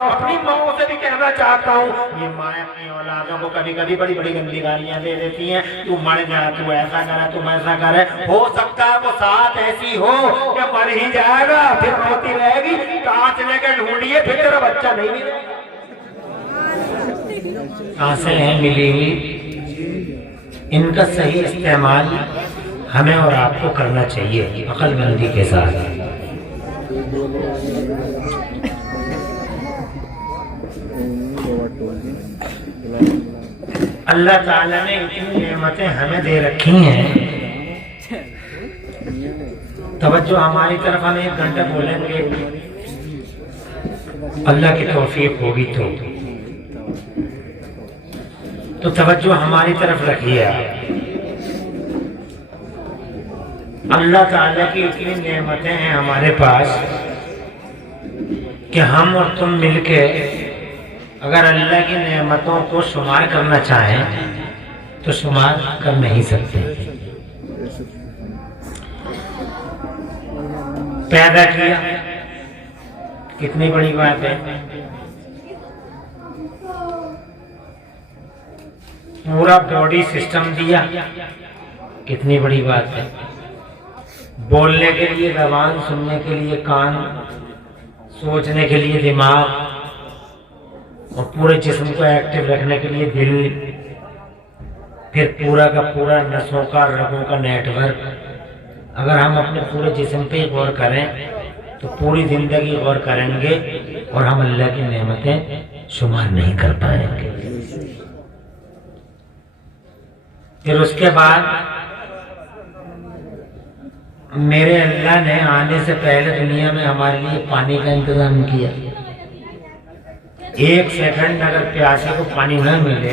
अपनी माओ से भी कहना चाहता हूँ, ये माए अपनी औलादों को कभी कभी बड़ी बड़ी गंदी गालियां दे देती हैं, तू मर जा, तू ऐसा करे, तुम ऐसा करे। हो सकता है वो साथ ऐसी हो कि मर ही जाएगा, फिर रोती रहेगी, कांच लेकर ढूंढिए, फिर तेरा बच्चा नहीं मिलेगा। सांसें हैं मिली हुई, इनका सही इस्तेमाल हमें और आपको करना चाहिए अक्लमंदी के साथ। अल्लाह ताला ने इतनी नेमतें हमें दे रखी हैं, तवज्जो हमारी तरफ हम एक घंटा बोलेंगे, अल्लाह की तौफीक होगी तो तवज्जो हमारी तरफ रखिए। अल्लाह ताला की इतनी नेमतें हैं हमारे पास कि हम और तुम मिलके अगर अल्लाह की नेमतों को शुमार करना चाहें तो शुमार कर नहीं सकते। पैदा किया, कितनी बड़ी बात है। पूरा बॉडी सिस्टम दिया, कितनी बड़ी बात है। बोलने के लिए ज़बान, सुनने के लिए कान, सोचने के लिए दिमाग और पूरे जिस्म को एक्टिव रखने के लिए दिल, फिर पूरा का पूरा नसों का, रगों का नेटवर्क। अगर हम अपने पूरे जिस्म पे गौर करें तो पूरी जिंदगी गौर करेंगे और हम अल्लाह की नेमतें शुमार नहीं कर पाएंगे। फिर उसके बाद मेरे अल्लाह ने आने से पहले दुनिया में हमारे लिए पानी का इंतजाम किया। एक सेकंड अगर प्यासे को पानी न मिले,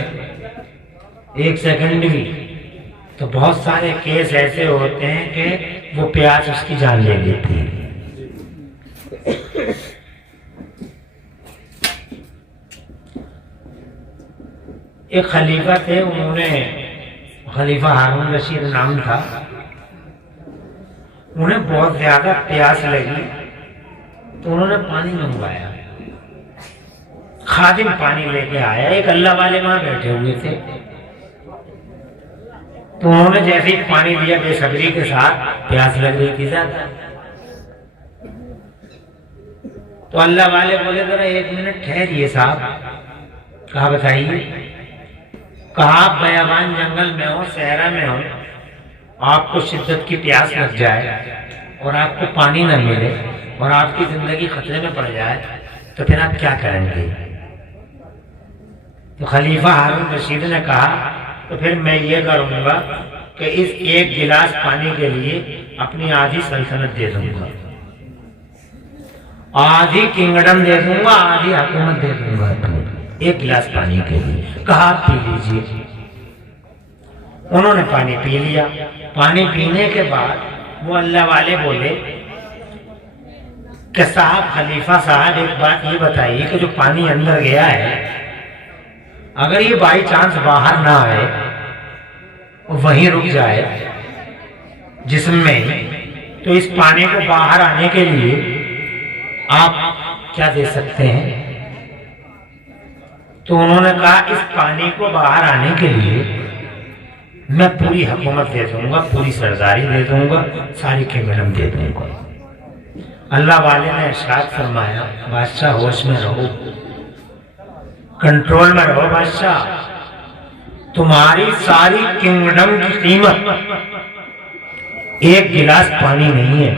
एक सेकंड भी, तो बहुत सारे केस ऐसे होते हैं कि वो प्यास उसकी जान ले लेती है। एक खलीफा थे, उन्होंने, खलीफा हारून रशीद नाम था, उन्हें बहुत ज्यादा प्यास लगी तो उन्होंने पानी मंगवाया। खादिम पानी लेके आया, एक अल्लाह वाले वहां बैठे हुए थे, तो उन्होंने जैसे ही पानी दिया बेसब्री के साथ, प्यास लग रही थी ज्यादा, तो अल्लाह वाले बोले जरा एक मिनट ठहरिए साहब। कहा बताइए। कहा आप बयाबान जंगल में हो, सहरा में हो, आपको शिद्दत की प्यास लग जाए और आपको पानी न मिले और आपकी जिंदगी खतरे में पड़ जाए तो फिर आप क्या करेंगे? तो खलीफा हारून रशीद ने कहा तो फिर मैं ये करूंगा कि इस एक गिलास पानी के लिए अपनी आधी सल्तनत दे दूंगा, आधी किंगडम दे दूंगा, आधी हुकूमत दे दूंगा अपनी, एक गिलास पानी के लिए। कहा आप पी लीजिए। उन्होंने पानी पी लिया। पानी पीने के बाद वो अल्लाह वाले बोले कि साहब, खलीफा साहब, एक बात ये बताइए कि जो पानी अंदर गया है, अगर ये बाई चांस बाहर ना आए और वहीं रुक जाए जिस्म में, तो इस पानी को बाहर आने के लिए आप क्या दे सकते हैं? तो उन्होंने कहा इस पानी को बाहर आने के लिए मैं पूरी हुकूमत दे दूंगा, पूरी सरदारी दे दूंगा, सारी किंगडम दे दूंगा। अल्लाह वाले ने इरशाद फरमाया, बादशाह होश में रहो, कंट्रोल में रहो बादशाह, तुम्हारी सारी किंगडम की कीमत एक गिलास पानी नहीं है।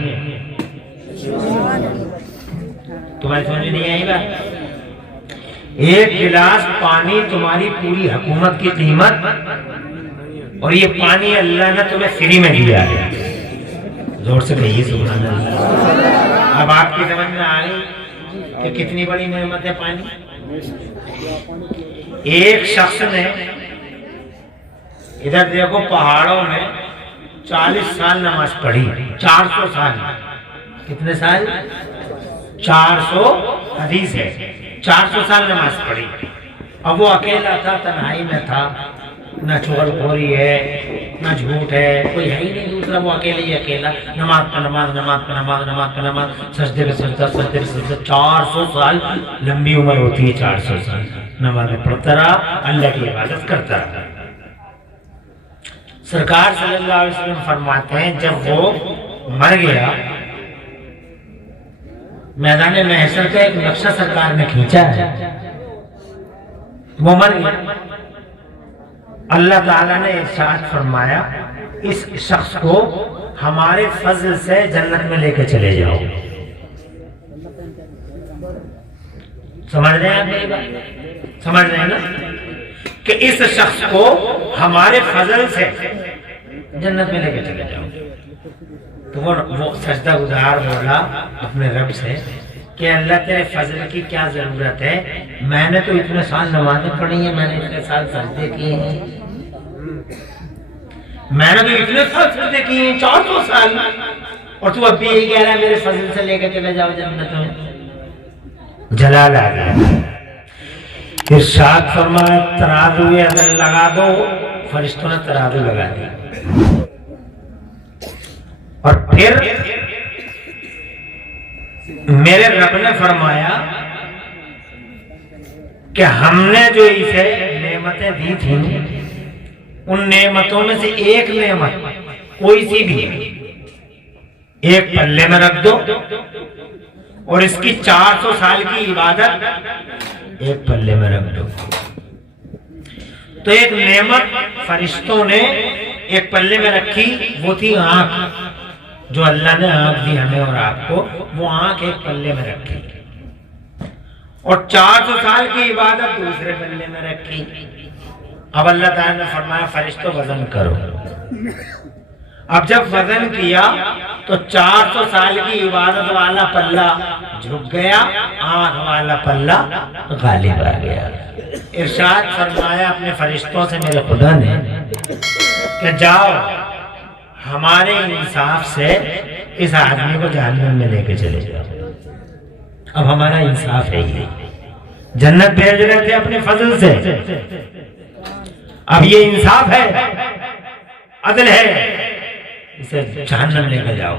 तुम्हारी समझ नहीं आई बात? एक गिलास पानी तुम्हारी पूरी हुकूमत की कीमत, और ये पानी अल्लाह ने तुम्हें फ्री में दिया है। जोर से कहिए सुभान अल्लाह। अब आपकी समझ में आ गई कि कितनी बड़ी नेमत है पानी। एक शख्स ने, इधर देखो, पहाड़ों में 40 साल नमाज पढ़ी, 400 साल। कितने साल? 400 हदीस है, 400 साल नमाज पढ़ी। अब वो अकेला था, तन्हाई में था, ना चुगलखोरी है, ना झूठ है, कोई है ही नहीं दूसरा, वो अकेले ही अकेला। नमाज पे नमाज, नमाज पे नमाज, नमाज पे नमाज, सजदे पे सजदा, सजदे पे सजदा। 400 साल लंबी उम्र होती है, 400 साल नमाज पढ़ता रहा, अल्लाह की इबादत करता रहा। सरकार सल्लल्लाहु अलैहि वसल्लम फरमाते हैं, जब वो मर गया, मैदान महशर का एक नक्शा सरकार ने खींचा है, वो मर गया। अल्लाह ताला ने इरशाद फरमाया, इस शख्स को हमारे फजल से जन्नत में लेके चले जाओ। समझ रहे हैं आप मेरी बात? समझ रहे हैं ना कि इस शख्स को हमारे फजल से जन्नत में लेके चले जाओ। तो वो सजदा गुजार बोला अपने रब से कि अल्लाह तेरे फजल की क्या जरूरत है, मैंने तो इतने साल नमाजें पढ़ी हैं, मैंने इतने साल सजदे किए हैं, मैंने तो इतने साल सजदे किए हैं, 400 साल, और तू अब भी यही कह रहा है मेरे फजल से लेकर चले जाओ जन्नत में। जलाल आ गया। इरशाद फरमाया, तराजू अदल लगा दो। फरिश्तों ने तराजू लगा दी, और फिर मेरे रब ने फरमाया कि हमने जो इसे नेमतें दी थी, उन नेमतों में से एक नेमत कोई सी भी एक पल्ले में रख दो, और इसकी 400 साल की इबादत एक पल्ले में रख दो। तो एक नेमत फरिश्तों ने एक पल्ले में रखी, वो थी आंख, जो अल्लाह ने आंख दी हमें और आपको, वो आंख एक पल्ले में रखी, और 400 साल की इबादत दूसरे पल्ले में रखी। अब अल्लाह ताला ने फरमाया, फरिश्तों वजन करो। अब जब वजन किया तो 400 साल की इबादत वाला पल्ला झुक गया, आंख वाला पल्ला गालिब आ गया। इरशाद फरमाया अपने फरिश्तों से मेरे खुदा ने कि जाओ हमारे इंसाफ से इस आदमी को जहन्नम में लेके चले जाओ। अब हमारा इंसाफ है ये, जन्नत भेज रहे थे अपने फजल से, अब ये इंसाफ है, अदल है, इसे जहन्नम लेकर जाओ।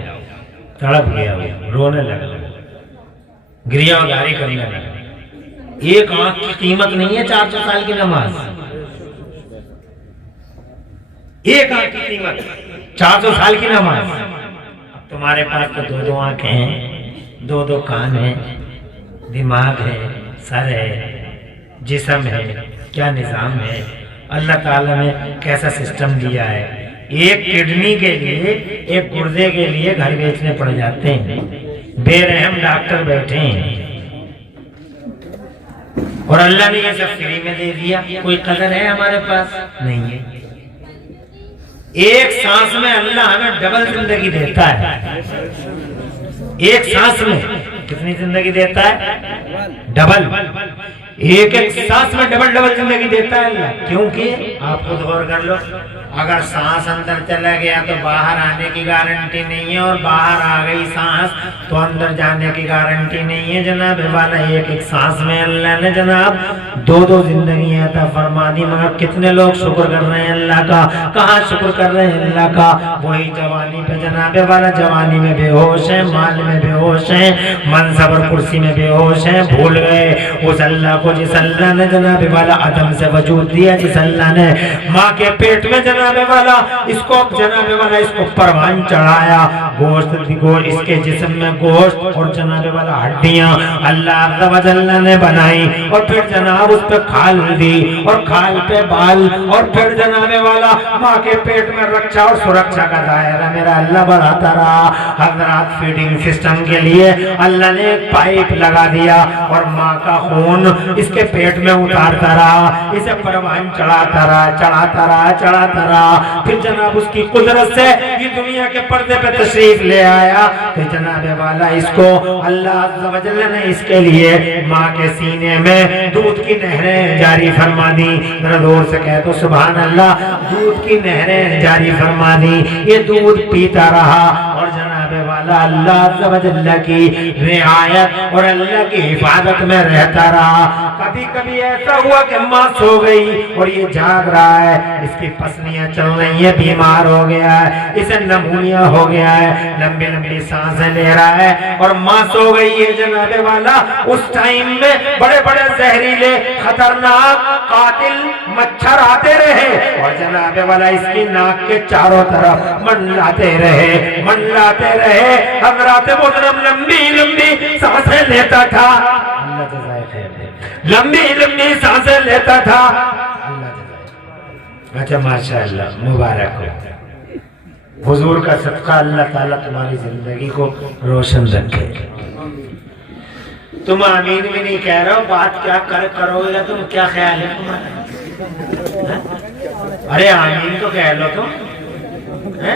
तड़प गया, रोने लगा, गिरियावदारी करने लगा। एक आंख की कीमत नहीं है 400 साल की नमाज, एक आंख की कीमत 400 साल की नमाज। अब तुम्हारे पास तो 2-2 आंखें हैं, 2-2 कान हैं, दिमाग है, सर है, जिस्म है, क्या निजाम है, अल्लाह ताला ने कैसा सिस्टम दिया है। एक किडनी के लिए, एक गुर्दे के लिए घर बेचने पड़ जाते हैं, बेरहम डॉक्टर बैठे हैं, और अल्लाह ने ये सब फ्री में दे दिया। कोई कदर है हमारे पास? नहीं है। एक सांस में अल्लाह हमें डबल जिंदगी देता है। एक सांस में कितनी जिंदगी देता है? डबल। एक सांस में डबल जिंदगी देता है अल्लाह। क्योंकि आप खुद गौर कर लो, अगर सांस अंदर चला गया तो बाहर आने की गारंटी नहीं है, और बाहर आ गई सांस तो अंदर जाने की गारंटी नहीं है जनाब। वाला एक सांस में अल्लाह ने जनाब 2-2 जिंदगी अता फरमा दी। मगर कितने लोग शुक्र कर रहे हैं अल्लाह का? कहाँ शुक्र कर रहे हैं अल्लाह का? वही जवानी पे जनाब वाला, जवानी में बेहोश है, माल में बेहोश है, मनसब और कुर्सी में बेहोश है, भूल गए उस अल्लाह को जिस अल्लाह ने जनाब वाला आदम से वजूद दिया, जिस अल्लाह ने माँ के पेट में जनाब वाला इसको परवान चढ़ाया, गोश्त इसके जिस्म में गोश्त और जनाब वाला हड्डियां अल्लाह ने बनाई, और फिर जनाब उस पे खाल दी, और खाल पे बाल, और फिर जनाब वाला माँ के पेट में रक्षा और सुरक्षा का दायरा मेरा अल्लाह बढ़ाता रहा। हजरात, फीडिंग सिस्टम के लिए अल्लाह ने एक पाइप लगा दिया, और माँ का खून इसके पेट में उतारता रहा, इसे परवान चढ़ाता रहा। फिर जनाब उसकी कुदरत से ये दुनिया के पर्दे पे तशरीफ ले आया। फिर जनाब वाला इसको अल्लाह अज़्ज़ व जल्ल ने इसके लिए माँ के सीने में दूध की नहरें जारी फरमा दी। जरा जोर से कह दो सुभान अल्लाह। दूध की नहरें जारी फरमा दी। ये दूध पीता रहा, और जनाब वाला ताला अल्लाह अज़्ज़ व जल्ल की रियायत और अल्लाह की हिफाजत में रहता रहा। कभी कभी ऐसा हुआ कि माँ सो गई और ये जाग रहा है, इसकी पसलियां चल रही है, बीमार हो गया है, इसे नमूनिया हो गया है, लंबी लंबी सांसें ले रहा है और माँ सो गई है जनाबे वाला। उस टाइम में बड़े बड़े जहरीले खतरनाक कातिल मच्छर आते रहे और जनाबे वाला इसकी नाक के चारों तरफ मंडलाते रहे। हज़रात मोहतरम लंबी लंबी सांसें लेता था, लंबी लंबी सांसें लेता था। अच्छा माशाअल्लाह, मुबारक हो, हुजूर का सदका, अल्लाह ताला तुम्हारी जिंदगी को रोशन रखे। तुम आमीन भी नहीं कह रहे हो, बात क्या करोगे तुम, क्या ख्याल है तुम्हारा? अरे आमीन तो कह लो तुम।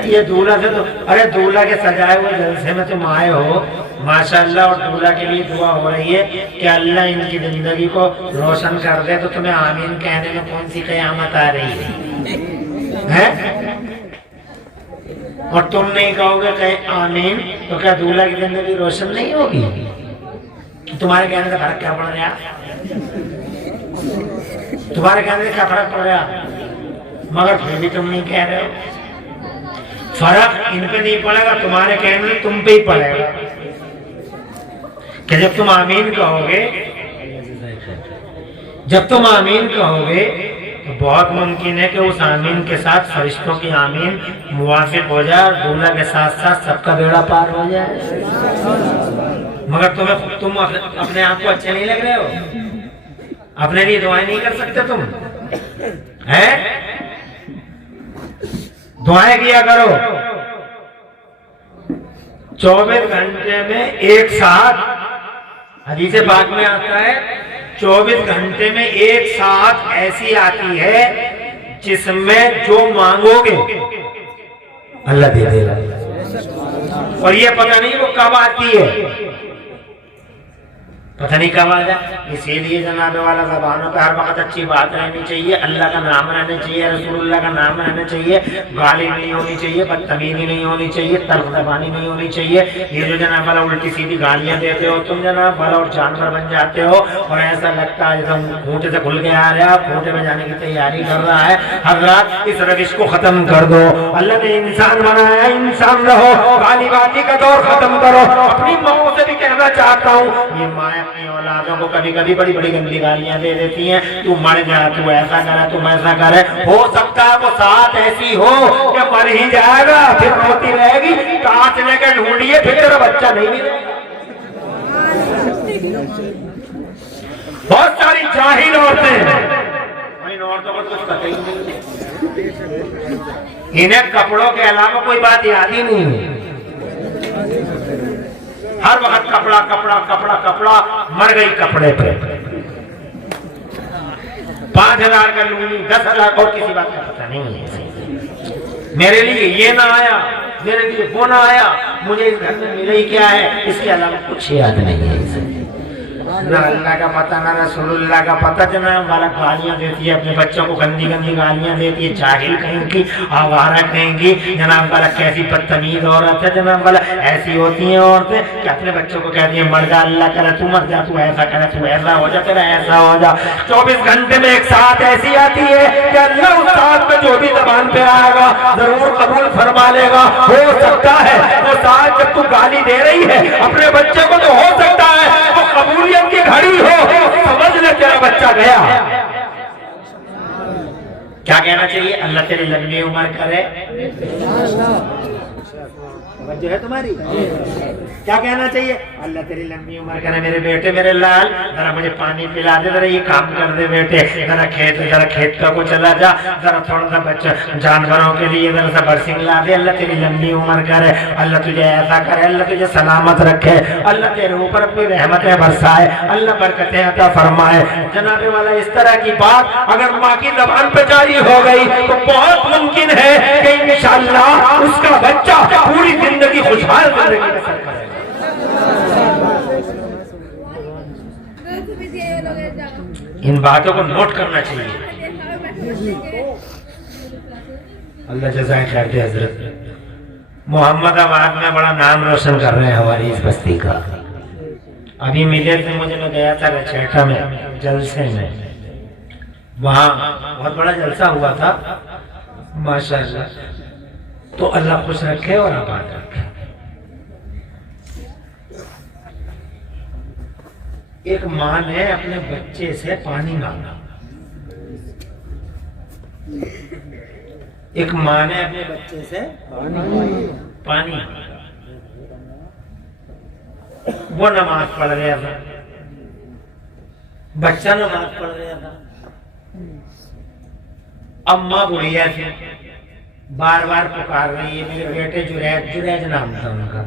ये दूल्हा से तो, अरे दूल्हा के सजाए हुए जलसे में तुम आए हो माशाअल्लाह, और दूल्हा के लिए दुआ हो रही है कि अल्लाह इनकी जिंदगी को रोशन कर दे, तो तुम्हें आमीन कहने में कौन सी कयामत आ रही है? और तुम नहीं कहोगे कहीं आमीन, तो क्या दूल्हा की जिंदगी रोशन नहीं होगी? तुम्हारे कहने से फर्क क्या पड़ रहा? तुम्हारे कहने से क्या फर्क पड़ रहा? मगर फिर भी तुम नहीं कह रहे हो। फर्क इन पे नहीं पड़ेगा, तुम्हारे कहने से तुम पे ही पड़ेगा कि जब तुम आमीन कहोगे, तो बहुत मुमकिन है कि उस आमीन के साथ फरिश्तों की आमीन मुवाफिक हो जाए और दूल्हा के साथ साथ सबका बेड़ा पार हो जाए। मगर तुम अपने आप को अच्छे नहीं लग रहे हो, अपने लिए दुआएं नहीं कर सकते तुम, हैं? दुआएं किया करो। 24 घंटे में एक साथ, हदीस पाक में आता है 24 घंटे में एक साथ ऐसी आती है जिसमें जो मांगोगे अल्लाह दे देगा, और ये पता नहीं वो कब आती है, पता नहीं कब आ जाए। इसीलिए जनाबे वाला ज़बानों पे हर वक्त अच्छी बात रहनी चाहिए, अल्लाह का नाम रहना चाहिए, रसूलुल्लाह का नाम रहना चाहिए, गाली नहीं होनी चाहिए, बदतमीजी नहीं होनी चाहिए, तल्ख ज़बानी नहीं होनी चाहिए। ये जो जनाब वाला उल्टी सीधी गालियां देते हो तुम जनाब वाला और जानवर बन जाते हो, और ऐसा लगता है जैसे खूंटे से खुल के आ रहा है, खूंटे में जाने की तैयारी कर रहा है। हज़रात इस रविश को खत्म कर दो, अल्लाह ने इंसान बनाया, इंसान रहो, गाली बाती का दौर खत्म करो। अपनी माओ से भी कहना चाहता हूँ, ये माँ अपनी औलादों को कभी कभी बड़ी बड़ी गंदी गालियां दे देती हैं, तू मर जा, तू ऐसा करे, तुम ऐसा करे। हो सकता है वो साथ ऐसी हो कि मर ही जाएगा, फिर रोती रहेगी, कांच लेकर ढूंढिए, फिर तेरा बच्चा नहीं मिलेगा। बहुत सारी जाहिल औरतें, इन औरतों को कुछ पता ही नहीं, इन्हें कपड़ों के अलावा कोई बात याद ही नहीं है। हर वक्त कपड़ा कपड़ा कपड़ा कपड़ा, मर गई कपड़े पे। 5,000 का लूंगी, 10,000, और किसी बात का पता नहीं है। मेरे लिए ये ना आया, मेरे लिए वो ना आया, मुझे इस घर में मिले ही क्या है, इसके अलावा कुछ याद नहीं है इसे। ना अल्लाह का पता, ना रसूलुल्लाह का पता। जनाब वाला गालियां देती है अपने बच्चों को, गंदी गंदी गालियां देती है, जाहिल कहेंगी, आवारा कहेंगी। जनाब वाला कैसी बदतमीज औरत है, जनाब वाला ऐसी होती है औरतें कि अपने बच्चों को कहती है मर जा, अल्लाह करे तू मर जा, तू ऐसा करे, तू ऐसा हो जा, तेरा ऐसा हो जा। 24 घंटे में एक साथ ऐसी आती है कि अल्लाह उस साथ में जो भी जबान पे आएगा जरूर कबूल फरमा लेगा। हो सकता है वो साथ जब तू गाली दे रही है अपने बच्चे को, तो हो सकता है वो कबूलियत की घड़ी हो, समझ ले तेरा बच्चा गया। क्या कहना चाहिए? अल्लाह तेरी लंबी उम्र करे। जो है तुम्हारी, क्या कहना चाहिए? अल्लाह तेरी लंबी उम्र करे मेरे बेटे, मेरे लाल, जरा मुझे पानी पिला दे, जरा ये काम कर दे बेटे, जरा खेत को चला जा, जरा थोड़ा सा बच्चा जानवरों के लिए जरा सा बरसिंग ला दे। अल्लाह तेरी लंबी उम्र करे, अल्लाह तुझे ऐसा करे, अल्लाह तुझे सलामत रखे, अल्लाह तेरे ऊपर अपनी रहमतें बरसाए, अल्लाह बरकतें अता फरमाए। जनाबे वाला इस तरह की बात अगर माँ की ज़बान पे जारी हो गई तो बहुत मुमकिन है कि इंशाअल्लाह उसका बच्चा पूरी जिंदगी खुशहाल जिंदगी बसर करेगा। इन बातों को नोट करना चाहिए। अल्लाह जज़ाए खैर दे हजरत। मोहम्मदाबाद में बड़ा नाम रोशन कर रहे हैं हमारी इस बस्ती का। अभी मिले थे मुझे, मैं गया था रचैटा में जलसे में, वहां बहुत बड़ा जलसा हुआ था माशाअल्लाह। तो अल्लाह खुश रखे और आबाद रखे। एक माँ ने अपने बच्चे से पानी मांगा, एक माँ ने अपने बच्चे से पानी मांगा। वो नमाज पढ़ रहा था, बच्चा नमाज पढ़ रहा था। अम्मा बुढ़िया थी, बार बार पुकार रही है, मेरे बेटे जुरैज, जुरैज नाम था उनका,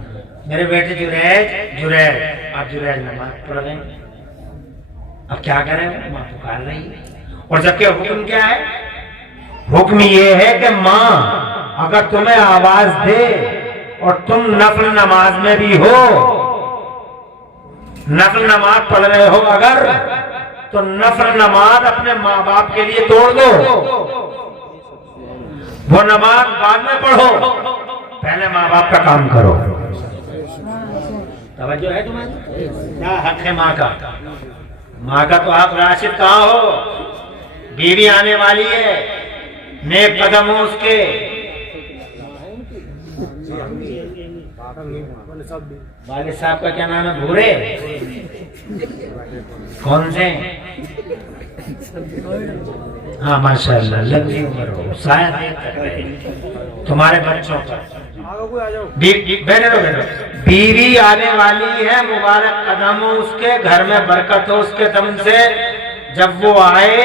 मेरे बेटे जुरैज जुरैज, आप जुरैज नमाज पढ़ रहे हैं, अब क्या करें? माँ पुकार रही है। और जबकि हुक्म क्या है? हुक्म ये है कि माँ अगर तुम्हें आवाज दे और तुम नफल नमाज में भी हो, नफल नमाज पढ़ रहे हो अगर, तो नफल नमाज अपने माँ बाप के लिए तोड़ दो, वो नमाज बाद में पढ़ो, पहले माँ बाप का काम करो। तवज्जो है तुम्हारी? क्या हक है माँ का? माँ का तो आप राशिद कहाँ हो? बीवी आने वाली है, नेक कदम हो उसके। वाले साहब का क्या नाम है? भूरे? कौन से? हाँ माशाअल्लाह, लंबी उम्र हो, शायद तुम्हारे बच्चों का। बीवी आने वाली है, मुबारक कदम हो उसके, घर में बरकत हो उसके दम से। जब वो आए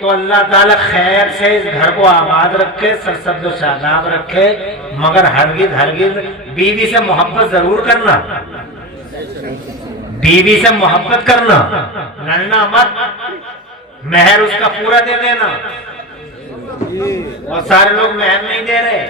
तो अल्लाह ताला खैर से इस घर को आबाद रखे, सरसब्ज़ व शादाब रखे। मगर हरगिज़ हरगिज़ बीवी से मोहब्बत जरूर करना, बीवी से मोहब्बत करना, लड़ना मत, मेहर उसका पूरा दे देना। और सारे लोग मेहर नहीं दे रहे,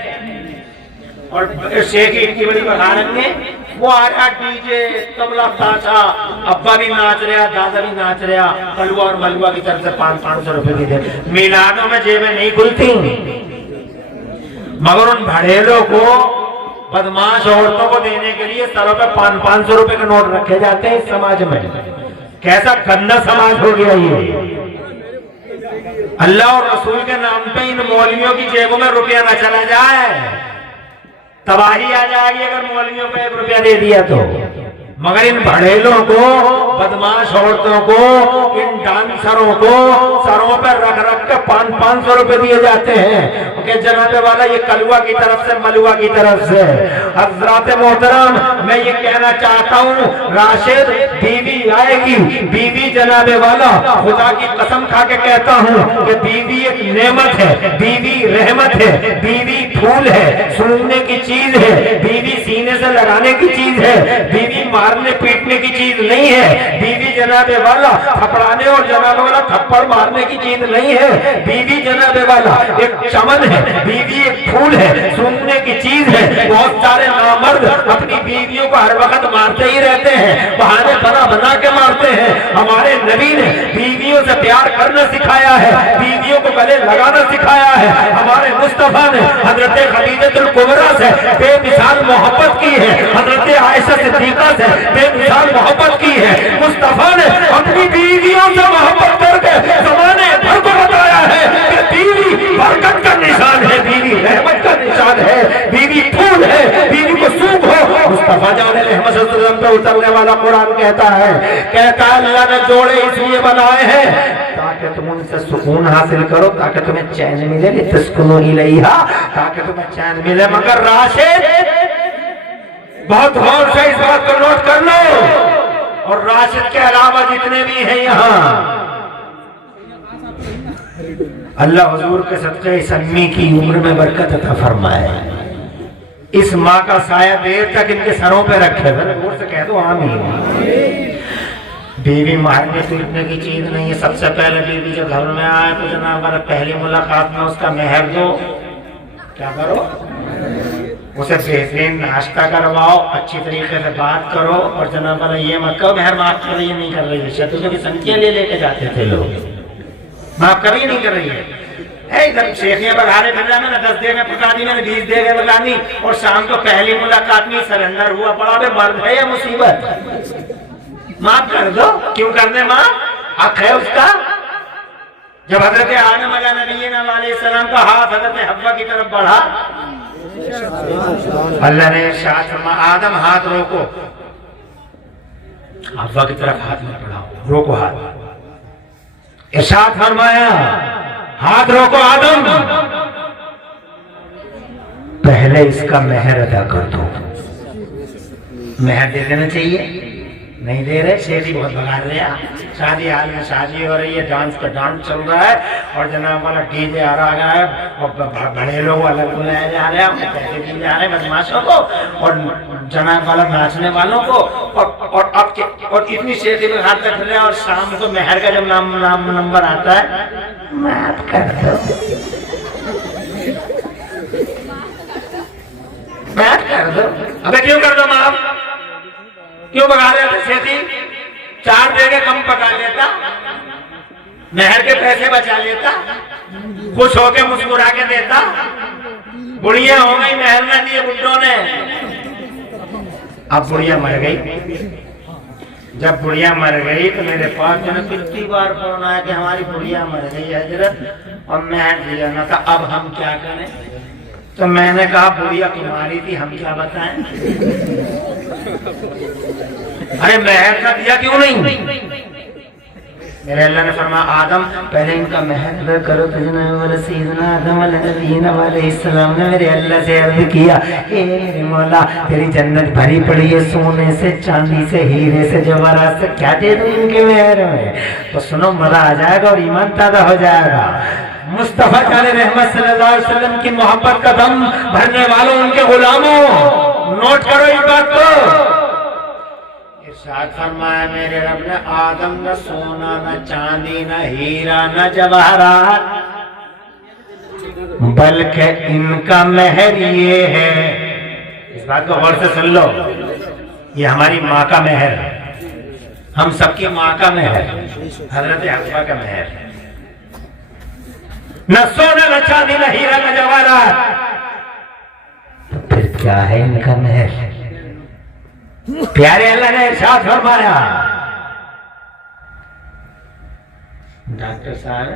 और शेख इतनी बड़ी बघारत में वो आ रहा डीजे तबला ताशा, अब्बा भी नाच रहा, दादा भी नाच रहा, हलवा और मलवा की तरफ से 500-500 रुपए की दे। मिलादों में जेबें नहीं खुलती, मगर उन भड़ेलों को, बदमाश औरतों को देने के लिए सरों पे 500-500 रुपए के नोट रखे जाते हैं इस समाज में। कैसा गंदा समाज हो गया ये। अल्लाह और रसूल के नाम पे इन मौलवियों की जेबों में रुपया न चला जाए, तबाही आ जाएगी अगर मौलवियों को 1 रुपया दे दिया तो। मगर इन भड़ेलों को, बदमाश औरतों को, इन डांसरों को सरों पर रख रख के 500-500 रुपए दिए जाते हैं कि जनाबे वाला ये कलवा की तरफ से, मलुआ की तरफ से। हज़रात मोहतरम, मैं ये कहना चाहता हूँ, राशिद बीवी आएगी, बीवी जनाबे वाला खुदा की कसम खा के कहता हूँ कि बीवी एक नेमत है, बीवी रहमत है, बीवी फूल है, सूंघने की चीज है, बीवी सीने से लगाने की चीज है, बीवी मारने पीटने की चीज नहीं है, बीवी जनाबे वाला थपड़ाने और जनाबे वाला थप्पड़ मारने की चीज नहीं है, बीवी जनाबे वाला एक चमन है, बीवी एक फूल है, सूंघने की चीज है। बहुत सारे नामर्द अपनी बीवियों को हर वक्त मारते ही रहते हैं, बहाने बना बना के मारते हैं। हमारे नबी ने बीवियों से प्यार करना सिखाया है, बीवियों को गले लगाना सिखाया है। हमारे मुस्तफा ने हजरत खदीजतुल कुबरा से बेमिसाल मोहब्बत की है, हजरत आयशा सिद्दीका से बेमिसाल मोहब्बत की है। मुस्तफा ने अपनी बीवियों से मोहब्बत करके जमाने भर को बताया है कि बीवी बरकत का निशान है, बीवी रहमत का निशान है, बीवी फूल है, बीवी को सूख हो। मुस्तफा जाने रहमत सल्लल्लाहु पे उतरने वाला कुरान कहता है अल्लाह ने जोड़े इसलिए बनाए हैं ताकि तुम उनसे सुकून हासिल करो, ताकि तुम्हें चैन मिले, लितस्कुनु इलैहा, ताकि तुम्हें चैन मिले। मगर राशिद, बहुत गौर से इस बात को नोट कर लो, और राशिद के अलावा जितने भी हैं यहाँ, अल्लाह हुजूर के सदक़े इस अम्मी की उम्र में बरकत अता फरमाए, इस माँ का साया देर तक इनके सरों पे रखे। जोर से कह दो आमीन। बीवी मारने पीटने की चीज नहीं है। सबसे पहले बीवी जब घर में आए तो जनाब पहली मुलाकात में उसका मेहर दो, क्या करो, उसे बेहतरीन नाश्ता करवाओ, अच्छी तरीके से बात करो, और जनाब ये मत कहो मेहर माफ कर रही है, नहीं कर रही है, शतुल्य की संख्या ले लेके जाते थे लोग, माफ कर रही नहीं कर रही है, है इधर शेखियां बघारे फिर रहा, मैंने 10 देगे पका दी, मैंने 20 देगे लगा दी, और शाम को पहली मुलाकात में सरेंडर हुआ पड़ा। अबे मर्द है या मुसीबत? माफ कर दो, क्यों करने माफ? हक है उसका। जब हजरत आदम अलैहिस्सलाम का हाथ हजरत हव्वा की तरफ बढ़ा, अल्लाह ने इरशाद फरमाया, आदम हाथ रोको। हव्वा की तरफ हाथ मत बढ़ाओ, रोको हाथ। इरशाद फरमाया, हाथ रोको आदम, पहले इसका मेहर अदा कर दो। मेहर दे देना चाहिए, नहीं दे रहे। शेरी बहुत भगा रहे हैं। शादी हाल में शादी हो रही है, डांस का डांस चल रहा है, और जनाब वाला डीजे आ रहा है, और बड़े लोग अलग बुलाए जा रहे हैं, पैसे दिए जा रहे हैं बदमाशों को, और जनाब वाला नाचने वालों को, और इतनी शेरी में हाथ रख रहे हैं। और शाम को मेहर का जब नाम नंबर आता है, माफ कर दो, माफ कर दो। अबे क्यों कर दो माफ? क्यों भगा रहे थे? खेती 4 देगे कम पका लेता, मेहर के पैसे बचा लेता, खुश होके मुस्कुरा के देता। बुढ़िया हो गई, मेहर न दिए बुड्ढों ने। अब बुढ़िया मर गई। जब बुढ़िया मर गई तो मेरे पास मैंने कितनी बार फोन आया कि हमारी बुढ़िया मर गई हजरत, और मेहर दिया न था, अब हम क्या करें? तो मैंने कहा बुढ़िया तुम्हारी थी, हम क्या बताएं? अरे मेहर का दिया क्यों नहीं? मेरे अल्लाह ने फरमाया, आदम पहले इनका मेहर अदा करो। तो जनाब सैयदना आदम अलैहिस्सलाम ने मेरे अल्लाह से अर्ज किया, ए मेरे मौला, तेरी जन्नत भरी पड़ी है सोने से, चांदी से, हीरे से, जवाहरात से, क्या दे दूं इनके मेहर में? तो सुनो, मजा आ जाएगा और ईमान ताज़ा हो जाएगा। मुस्तफा जाने रहमत सल्लल्लाहु अलैहि वसल्लम की मोहब्बत का दम भरने वालों, उनके गुलामों, नोट करो इस बात को। इरशाद फरमाया, मेरे रब ने आदम न सोना, न चांदी, न हीरा, न जवाहरात, बल्कि इनका मेहर ये है। इस बात को गौर से सुन लो, ये हमारी माँ का मेहर है, हम सबकी माँ का मेहर, हजरत हव्वा का मेहर है। न सोना, न चांदी, न हीरा, न जवाहरात, तो फिर क्या है इनका मेहर? प्यारे अल्लाह ने इरशाद फरमाया, डॉक्टर साहब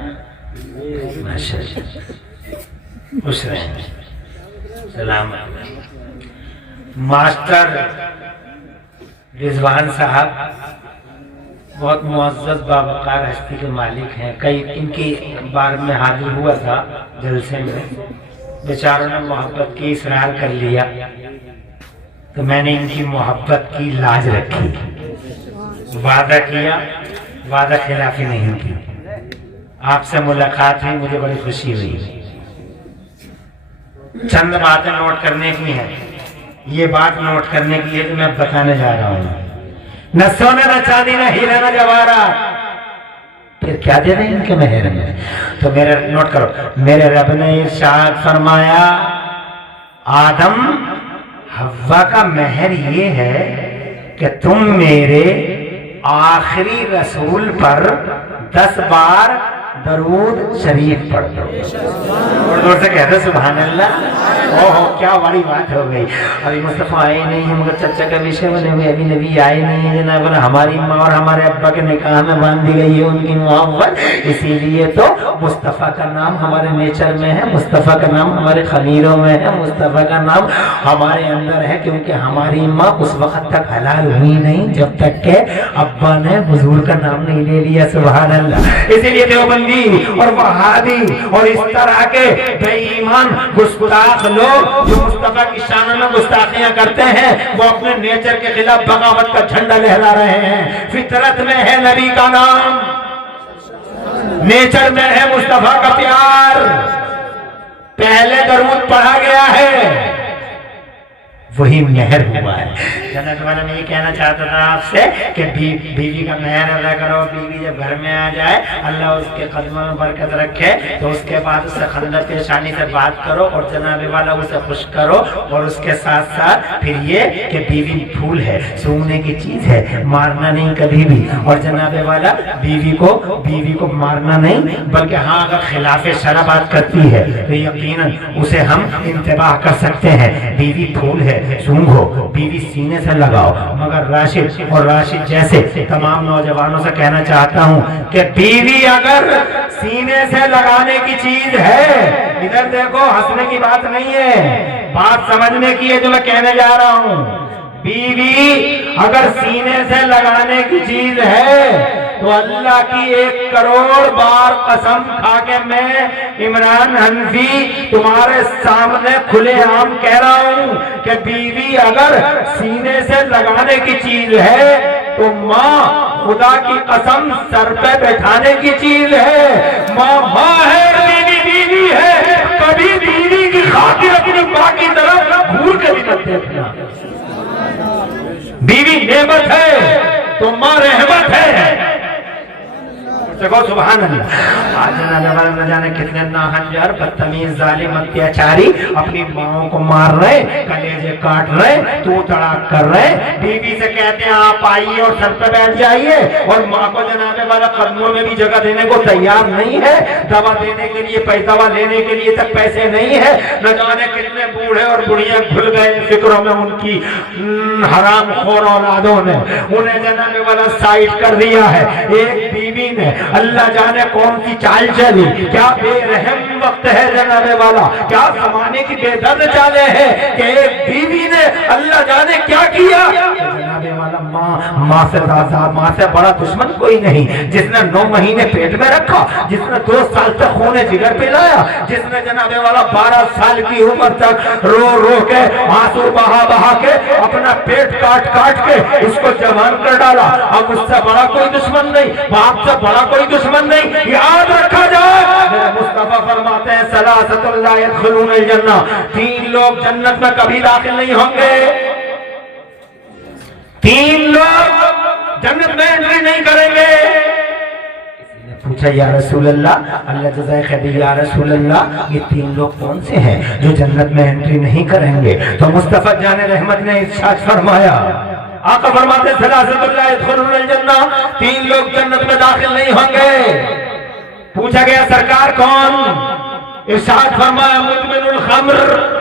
माशाअल्लाह खुश रहें, सलामत। मास्टर रिजवान साहब बहुत मुअज़्ज़ज़ बावक़ार हस्ती के मालिक हैं। कई इनकी बार में हाजिर हुआ था जलसे में, बेचारों ने मोहब्बत की इसरार कर लिया, तो मैंने इनकी मोहब्बत की लाज रखी, वादा किया, वादा खिलाफी नहीं की। आपसे मुलाकात हुई, मुझे बड़ी खुशी हुई। चंद बातें नोट करने की हैं, ये बात नोट करने की है जो मैं बताने जा रहा हूँ। न सोना, न चांदी, न हीरा, न जवाहरात, फिर क्या दे रहे इनके मेहर में? तो मेरे नोट करो, मेरे रब ने इरशाद फरमाया, आदम हव्वा का मेहर ये है कि तुम मेरे आखिरी रसूल पर 10 बार दरूद शरीफ पढ़ दो। और जोर से कहते सुभान अल्लाह। ओहो क्या बड़ी बात हो गई। अभी मुस्तफा आए नहीं है, मगर चर्चा का विषय बने हुए, अभी नबी आए नहीं है जनाब। हमारी माँ और हमारे अब्बा के निकाह में बांध दी गई है उनकी मोहब्बत, इसीलिए तो मुस्तफा का नाम हमारे नेचर में है, मुस्तफा का नाम हमारे खमीरों में है, मुस्तफा का नाम हमारे अंदर है, क्योंकि हमारी माँ उस वक्त तक हलाल हुई नहीं जब तक के अब्बा ने हुजूर का नाम नहीं ले लिया। सुभान अल्लाह। इसीलिए देवबंदी और वहाबी और इस तरह के बेईमान गुस्ताख लोग जो मुस्तफा की शान में गुस्ताखियां करते हैं, वो अपने नेचर के खिलाफ बगावत का झंडा लहरा रहे हैं। फितरत में है नबी का नाम, नेचर में है मुस्तफा का प्यार। पहले दरूद पढ़ा गया है, वही मेहर हुआ है। जन्नत वाला मैं ये कहना चाहता था आपसे कि बीवी का मेहर अदा करो। बीवी जब घर में आ जाए अल्लाह उसके कदमों में बरकत रखे, तो उसके बाद उससे खंदर पेशानी से बात करो और जनाबे वाला उसे खुश करो। और उसके साथ साथ फिर ये कि बीवी फूल है, सूंघने की चीज है, मारना नहीं कभी भी। और जनाबे वाला बीवी को मारना नहीं, बल्कि हाँ अगर खिलाफ शरअ बात करती है तो यकीनन उसे हम इंतबाह कर सकते हैं। बीवी फूल है, सूंघो, बीवी सीने से लगाओ। मगर राशिद जैसे तमाम नौजवानों से कहना चाहता हूँ कि बीवी अगर सीने से लगाने की चीज है, इधर देखो, हंसने की बात नहीं है, बात समझने की है जो मैं कहने जा रहा हूँ। बीवी अगर सीने से लगाने की चीज है तो अल्लाह की 1 करोड़ बार कसम खा के मैं इमरान हनफी तुम्हारे सामने खुलेआम कह रहा हूं कि बीवी अगर सीने से लगाने की चीज है तो माँ खुदा की कसम सर पे बैठाने की चीज है। माँ है, बीवी है। कभी बीवी की खातिर अपनी माँ की तरफ घूर के भी मत देखना। बीवी नेमत है तो माँ रहमत है। देखो सुभान अल्लाह। आज न जाने कितने नाहंजर, बदतमीज, जालिम, अत्याचारी अपनी माओं को मार रहे, कलेजे काट रहे, तू तड़ाक कर रहे। बीवी से कहते हैं आप आइए और सर पे बैठ जाइए, और माँ को जनाबे वाला कदमों में भी जगह देने को तैयार नहीं है। दवा देने के लिए, दवा लेने के लिए तक पैसे नहीं है। न जाने कितने बूढ़े और बुढ़िया घुल गए फिक्रों में उनकी हराम खोर औलादों ने उन्हें जनाबे वाला साइड कर दिया है। एक बीवी ने अल्लाह जाने कौन सी चाल चली, क्या बेरहम वक्त है जनाबे वाला, क्या जमाने की बेदर्द चाले है कि एक बीवी ने अल्लाह जाने क्या किया। जनाबे वाला माँ से बड़ा दुश्मन कोई नहीं। जिसने 9 महीने पेट में रखा, जिसने 2 साल तक खूने जिगर पिलाया, जिसने जनाबे वाला 12 साल की उम्र तक रो के आंसू बहा के अपना पेट काट के इसको जवान कर डाला। अब उससे बड़ा कोई दुश्मन नहीं, बाप से बड़ा कोई दुश्मन नहीं। याद रखा जाए, मेरे मुस्तफा फरमाते हैं सलासतुल ला यदखुलूनल जन्नह, 3 लोग जन्नत में कभी दाखिल नहीं होंगे। 3 लोग जन्नत में एंट्री नहीं करेंगे। पूछा या रसूल अल्लाह, अल्लाह जज़ाए खैर, या रसूल अल्लाह ये 3 लोग कौन से हैं जो जन्नत में एंट्री नहीं करेंगे? तो मुस्तफा जाने रहमत ने इरशाद फरमाया, आका फरमाते सलासतुल ला यदखुलूनल जन्नह, 3 लोग जन्नत में दाखिल नहीं होंगे। पूछा गया सरकार कौन? इरशाद फरमाया मुदमिनुल खम्र,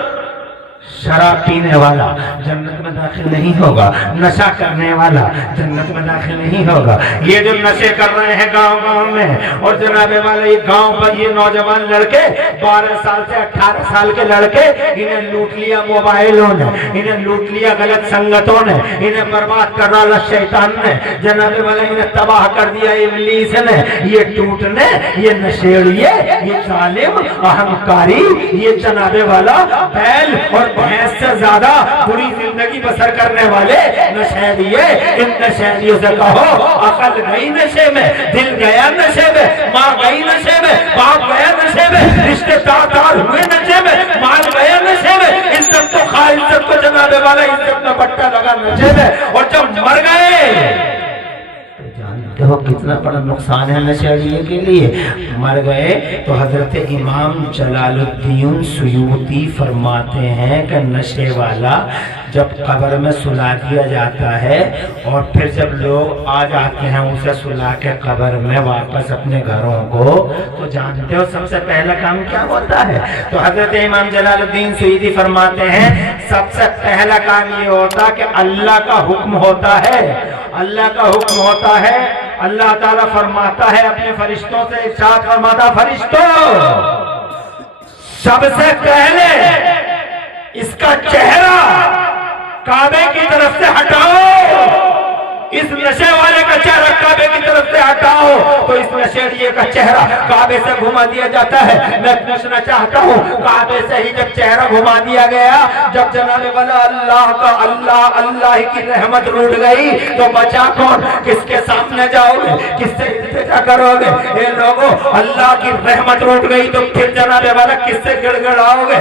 शराब पीने वाला जन्नत में दाखिल नहीं होगा। नशा करने वाला जन्नत में दाखिल नहीं होगा। ये जो नशे कर रहे हैं गांव में, और जनाबे वाले ये गांव पर ये नौजवान लड़के 12 साल से 18 साल के लड़के, इन्हें लूट लिया मोबाइलों ने, इन्हें लूट लिया गलत संगतों ने, इन्हें बर्बाद कर डाला शैतान ने, जनाबे वाले इन्हें तबाह कर दिया इब्लीस ने। ये टूटने, ये नशेड़िए, ये जालिम, अहंकारी, ये जनाबे वाला बैल और से ज्यादा बुरी जिंदगी बसर करने वाले नशेड़िए, इन नशेड़ियों से कहो अकल गई नशे में, दिल गया नशे में, माँ गई नशे में, बाप गया नशे में, रिश्तेदार हुए नशे में, माल गया नशे में, इज्जत तो खा, इज्जत को जनाबे वाला इज्जत में पट्टा लगा नशे में, और जब मर गए देखो कितना बड़ा नुकसान है नशेड़िए के लिए। मर गए तो हजरत इमाम जलालुद्दीन सुयूती फरमाते हैं कि नशे वाला जब कब्र में सुला दिया जाता है और फिर जब लोग आ जाते हैं उसे सुला के कब्र में वापस अपने घरों को, तो जानते हो सबसे पहला काम क्या होता है? तो हजरत इमाम जलालुद्दीन सुयूती फरमाते हैं सबसे पहला काम ये होता कि अल्लाह का हुक्म होता है, अल्लाह का हुक्म होता है। अल्लाह ताला फरमाता है अपने फरिश्तों से, इरशाद फरमाता, फरिश्तों सबसे पहले इसका चेहरा काबे की तरफ से हटाओ, इस नशे वाले का चेहरा काबे की तरफ से हटाओ। तो इस नशेड़िए का चेहरा काबे से घुमा दिया जाता है। मैं पूछना चाहता हूँ, काबे से ही जब चेहरा घुमा दिया गया, जब जनाने वाला अल्लाह का अल्लाह की रहमत रूठ गई, तो बचा कौन? किसके सामने जाओगे, किससे इल्तिजा करोगे? ये लोगों, अल्लाह की रहमत रूठ गई तो फिर जनाने वाला किससे गिड़गिड़ाओगे?